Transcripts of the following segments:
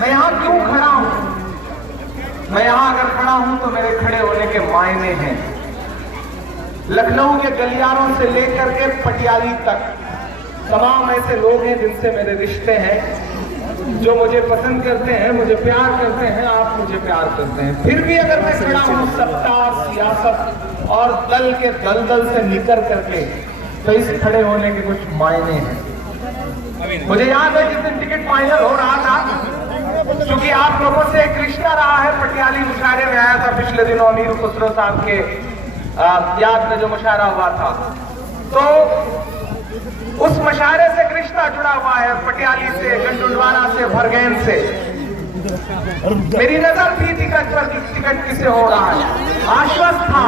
मैं यहाँ क्यों खड़ा हूं? मैं यहाँ अगर खड़ा हूं तो मेरे खड़े होने के मायने हैं। लखनऊ के गलियारों से लेकर के पटियाली तक तमाम ऐसे लोग हैं जिनसे मेरे रिश्ते हैं, जो मुझे पसंद करते हैं, मुझे प्यार करते हैं, आप मुझे प्यार करते हैं। फिर भी अगर मैं खड़ा हूं सत्ता, सियासत और दल के दलदल से निकल करके, तो इस खड़े होने के कुछ मायने हैं। मुझे याद है जिस दिन टिकट फाइनल हो रहा था, क्योंकि आप लोगों से एक रिश्ता रहा है, पटियाली मुशायरे में आया था पिछले दिनों अमीर खुसरो साहब के याद में जो मुशायरा हुआ था, तो उस मुशायरे से एक रिश्ता जुड़ा हुआ है, पटियाली से, गंडुलवाना से, भरगैन से। मेरी नजर थी टिकट पर, टिकट किसे हो रहा है। आश्वस्त था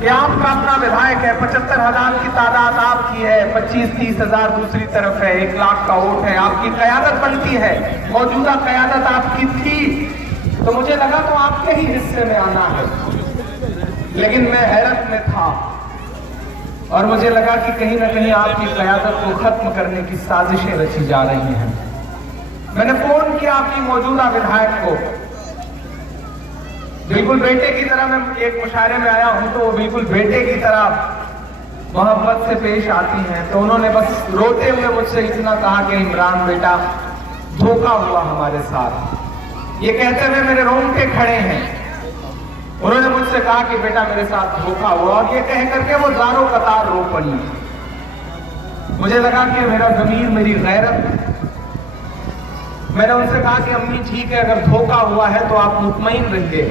कि आपका अपना विधायक है, 75,000 की तादाद आपकी है, 25-30 हजार दूसरी तरफ है, 1 लाख का वोट है, आपकी क़यादत बनती है, मौजूदा क़यादत आपकी थी, तो मुझे लगा तो आपके ही हिस्से में आना है। लेकिन मैं हैरत में था और मुझे लगा कि कहीं ना कहीं आपकी क़यादत को खत्म करने की साजिशें रची जा रही हैं। मैंने फोन किया आपकी मौजूदा विधायक को, बिल्कुल बेटे की तरह, मैं एक मुशायरे में आया हूं तो वो बिल्कुल बेटे की तरह मोहब्बत से पेश आती हैं। तो उन्होंने बस रोते हुए मुझसे इतना कहा कि इमरान बेटा, धोखा हुआ हमारे साथ। ये कहते हुए मेरे रोंगटे खड़े हैं। उन्होंने मुझसे कहा कि बेटा मेरे साथ धोखा हुआ, और ये कह करके वो दारो कतार रो पड़ी। मुझे लगा कि मेरा ज़मीर, मेरी गैरत। मैंने उनसे कहा कि अम्मी ठीक है, अगर धोखा हुआ है तो आप मुतमईन रहिए,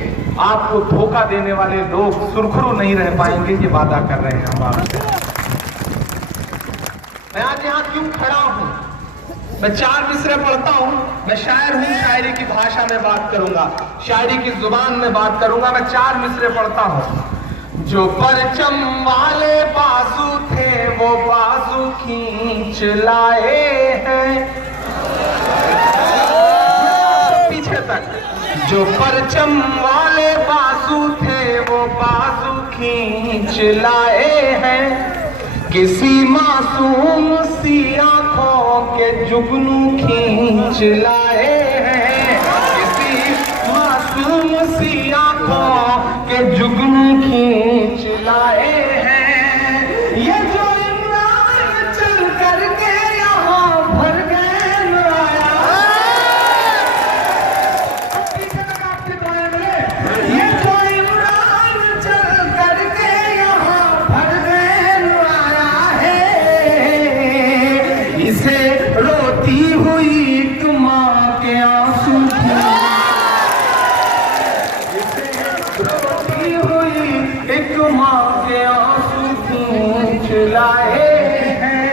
आपको धोखा देने वाले लोग सुरखरू नहीं रह पाएंगे, ये वादा कर रहे हैं हम आपसे। मैं आज यहाँ क्यों खड़ा हूं? मैं 4 मिसरे पढ़ता हूं, मैं शायर हूं, शायरी की भाषा में बात करूंगा, शायरी की जुबान में बात करूंगा। मैं 4 मिसरे पढ़ता हूं। जो परचम वाले बाजू थे वो बाजू खींच लाए हैं, पीछे तक। जो परचम वाले बाजू थे वो बाजू खींच लाए हैं, किसी मासूम सी आंखों के जुगनू खींच लाए हैं, किसी मासूम सी आंखों के जुगनू खींच लाए हैं। ये जो इमरान चल करके यहाँ भर गए आया, ये जो इमरान चल करके यहाँ भर गए आया, इसे रोती हुई एक माँ के आंसू, इसे रोती हुई एक माँ के आंसू खींच लाए हैं।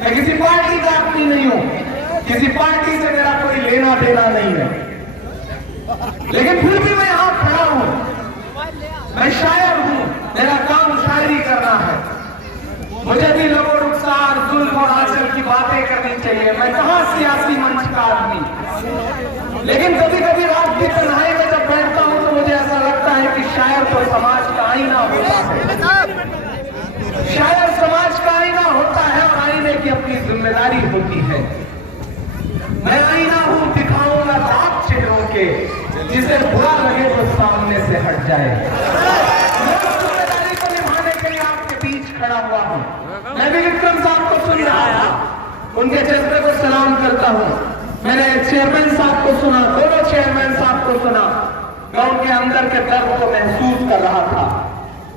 मैं किसी पार्टी का आदमी नहीं हूं, किसी पार्टी से मेरा कोई लेना देना नहीं है, लेकिन फिर भी मैं यहां खड़ा हूं। मैं शायर हूं, मेरा काम शायरी करना है। मुझे भी लोगों रुखसार, जुल्म और आंचल की बातें करनी चाहिए। मैं कहां सियासी मंच का आदमी, लेकिन कभी कभी रात की तन्हाई में जब बैठता हूं तो मुझे ऐसा लगता है कि शायर तो समाज का आईना होता है, शायर समाज का आईना होता है और आईने की अपनी जिम्मेदारी होती है। मैं आईना हूं, दिखाऊंगा दाग चेहरों के, जिसे बुरा लगे तो सामने से हट जाए। जिम्मेदारी को निभाने के लिए आपके बीच खड़ा हुआ हूं। मैं भी विक्रम साहब को सुन रहा था, उनके जज्बे को सलाम करता हूं। मैंने चेयरमैन साहब को सुना, दोनों चेयरमैन साहब को सुना, मैं उनके अंदर के दर्द को महसूस कर रहा था।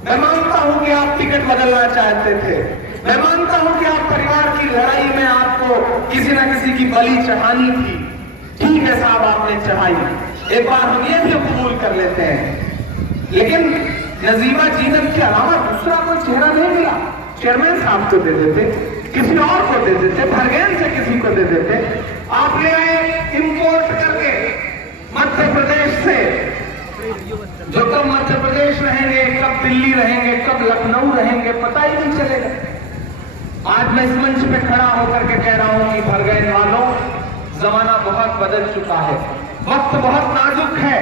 मैं मानता हूं कि आप टिकट बदलना चाहते थे, मैं मानता हूं कि आप परिवार की लड़ाई में आपको किसी न किसी की बलि चढ़ानी थी। ठीक है साहब, आपने चढ़ाई, एक बार हम ये भी कबूल कर लेते हैं, लेकिन नजीबा जीनत के अलावा दूसरा कोई चेहरा नहीं मिला। चेयरमैन साहब को दे देते, किसी और को दे देते, भरगैन से किसी को दे देते। आप ले आए इंपोर्ट करके मध्य प्रदेश से, जो कब मध्य प्रदेश रहेंगे, कब दिल्ली रहेंगे, कब लखनऊ रहेंगे, पता ही नहीं चलेगा। आज मैं इस मंच पे खड़ा होकर के कह रहा हूं कि भरगैन वालों, जमाना बहुत बदल चुका है, वक्त बहुत नाजुक है।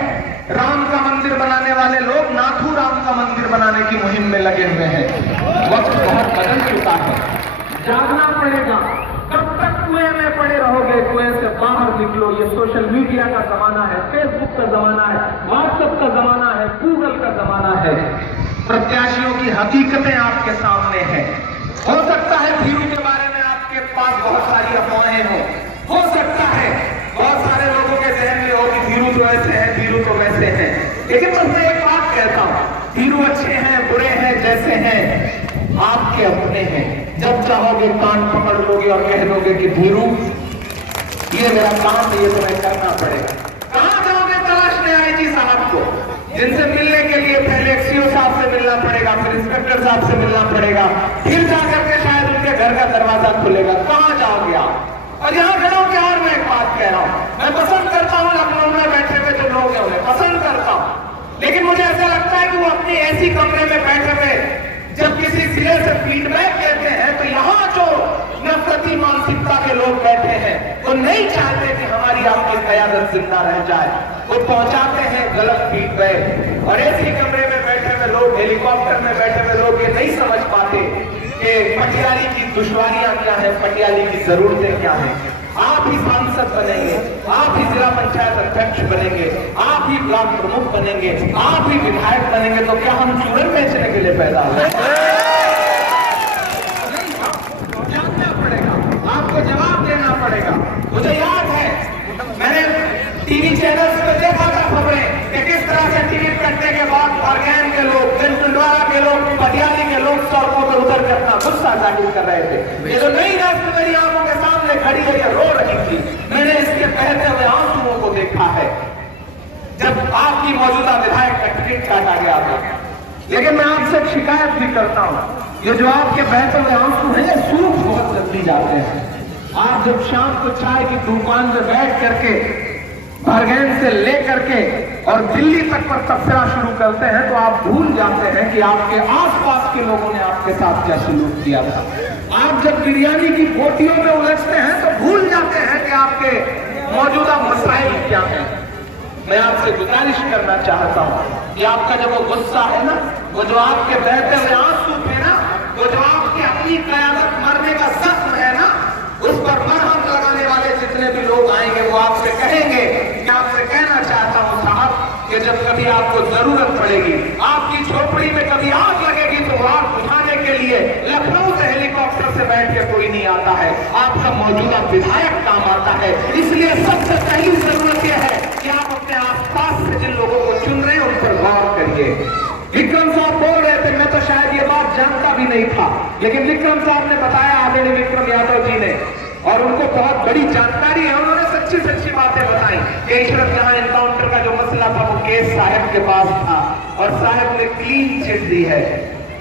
राम का मंदिर बनाने वाले लोग नाथू राम का मंदिर बनाने की मुहिम में लगे हुए हैं। वक्त बहुत बदल चुका है, जागना पड़ेगा। कब तक कुएं में पड़े रहोगे, कुएं से लो, ये सोशल मीडिया का जमाना है, फेसबुक का जमाना है, व्हाट्सएप का जमाना है, गूगल का जमाना है। प्रत्याशियों की हकीकतें आपके सामने हैं। हो सकता है धीरू के बारे में आपके पास बहुत सारी अफवाहें हो सकता है बहुत सारे लोगों के जहन में हो कि धीरू तो ऐसे हैं, धीरू तो वैसे हैं, लेकिन बस मैं एक बात कहता हूं, धीरू अच्छे हैं, बुरे हैं, जैसे हैं आपके अपने हैं। जब चाहोगे कान पकड़ लोगे और कह दोगे कि धीरू ये मेरा काम है, ये तुम्हें करना पड़ेगा। कहां जाओगे तलाशने आईजी साहब को, जिनसे मिलने के लिए पहले एक्सीओ साहब से मिलना पड़ेगा, फिर इंस्पेक्टर साहब से मिलना पड़ेगा, फिर जाकर के शायद उनके घर का दरवाजा खुलेगा। कहां जाओगे आप? और यहां खड़ा होकर और मैं एक बात कह रहा हूं, मैं पसंद करता हूं लखनऊ में बैठे हुए जो लोग हैं उन्हें पसंद करता हूं, लेकिन मुझे ऐसा लगता है कि वो अपनी ऐसी कमरे में बैठे हुए जब किसी सिरे से फीडबैक देते हैं तो यहां जो नफरती मानसिकता के लोग बैठे हैं वो नहीं चाहते कि हमारी आपकी कयादत जिंदा रह जाए, वो पहुंचाते हैं गलत फीडबैक। और ऐसी कमरे में बैठे हुए लोग, हेलीकॉप्टर में बैठे हुए लोग ये नहीं समझ पाते कि पटियाली की दुश्वारियां क्या है, पटियाली की जरूरतें क्या है। आप ही सांसद बनेंगे, आप ही जिला पंचायत अध्यक्ष बनेंगे, आप ही ब्लॉक प्रमुख बनेंगे, आप ही विधायक बनेंगे, तो क्या हम चूरन बेचने के लिए पैदा हुए? जानना पड़ेगा, आपको जवाब देना पड़ेगा। मुझे याद है मैंने टीवी चैनल्स पे देखा था खबरें कि किस तरह से टिकट कटने के बाद बरगैन के लोग, पिंडवाड़ा के लोग, पटियाली के लोग सड़कों पर उतर के अपना गुस्सा जाहिर कर रहे थे। ये जो नई नस्ल मेरी आंखों के सामने खड़ी है, ये रो रही थी, मैंने इसके बहते हुए आंसुओं को देखा है जब आपकी मौजूदा विधायक का टिकट काटा गया था। लेकिन मैं आपसे एक शिकायत भी करता हूं, ये जो आपके बहते हुए आंसू हैं ये सूख बहुत जल्दी जाते हैं। आप जब शाम को चाय की दुकान में बैठ करके बरगैन से लेकर के और दिल्ली तक पर तबसरा शुरू करते हैं तो आप भूल जाते हैं कि आपके आसपास के लोगों ने आपके साथ क्या सलूक किया था। आप जब बिरयानी की बोटियों में उलझते हैं तो भूल जाते हैं कि आपके मौजूदा मसाइल क्या हैं। मैं आपसे गुजारिश करना चाहता हूं कि आपका जब वो गुस्सा है ना, वो जो आपके बहते हुए आंसू थे ना, वो जो आपकी अपनी कयादत मरने का जख्म है ना, उस पर मरहम लगाने वाले जितने भी लोग आएंगे वो आपसे कहेंगे। मैं आपसे कहना चाहता हूं साहब कि जब कभी आपको जरूरत पड़ेगी, आपकी झोपड़ी में कभी आग लगेगी तो आग बुझाने के लिए लखनऊ से हेलीकॉप्टर से बैठ के कोई नहीं आता है, आपका मौजूदा विधायक काम आता है। इसलिए सबसे पहली जरूरत यह है कि आप अपने आसपास से जिन लोगों को चुन रहे हैं उन पर गौर करिए। विक्रम साहब बोल रहे थे, मैं तो शायद ये बात जानता भी नहीं था, लेकिन विक्रम साहब ने बताया, आदरणीय विक्रम यादव जी ने, और उनको बहुत बड़ी जानकारी है, उन्होंने सच्ची सच्ची बातें बताई। इशरत जहां एनकाउंटर का जो मसला था वो केस साहब के पास था और साहब ने क्लीन चिट दी है।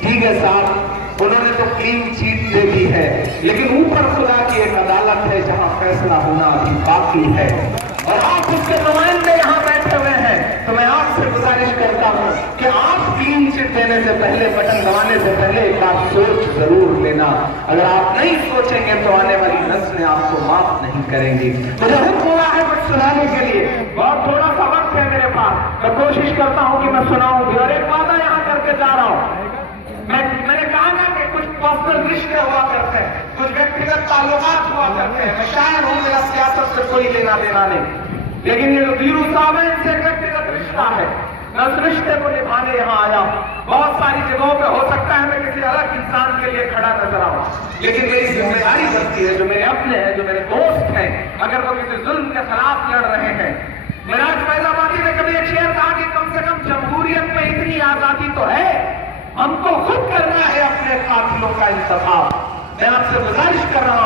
ठीक है साहब, उन्होंने तो क्लीन चिट दे दी है, लेकिन ऊपर खुदा की एक अदालत है जहां फैसला होना अभी बाकी है और आप उसके नुमाइंदे यहां बैठे हुए हैं। तो मैं आपसे गुजारिश करता हूं कि आप क्लीन चिट देने से पहले, बटन दबाने से पहले एक बात सोच जरूर लेना। अगर आप नहीं सोचेंगे तो आने वाली नस्लें आपको माफ नहीं करेंगी। मुझे हुक्म हुआ है कुछ सुनाने के लिए, बहुत थोड़ा सा वक्त है मेरे पास, मैं कोशिश करता हूं कि मैं सुनाऊं भी। और एक वादा यहां करके जा रहा हूं, मैंने कहा ना कि कुछ पर्सनल रिश्ते हुआ करते हैं, कुछ व्यक्तिगत ताल्लुकात हुआ करते हैं। मैं शायर हूं, मेरा सियासत से कोई लेना देना नहीं, लेकिन ये जो धीरू साहब है इनसे व्यक्तिगत रिश्ता है। मैं उस रिश्ते को निभाने यहाँ आया। बहुत सारी जगहों पे हो सकता है मैं किसी अलग इंसान के लिए खड़ा नजर आऊं, लेकिन मेरी जिम्मेदारी बनती है, जो मेरे अपने हैं, जो मेरे दोस्त हैं, अगर वो किसी जुल्म के खिलाफ लड़ रहे हैं। मिराज फैजाबादी ने कभी एक शेर कहा कि कम से कम जमहूरियत में इतनी आजादी तो है, हमको खुद करना है अपने कातिलों का इंतखाब। मैं आपसे गुजारिश कर रहा हूं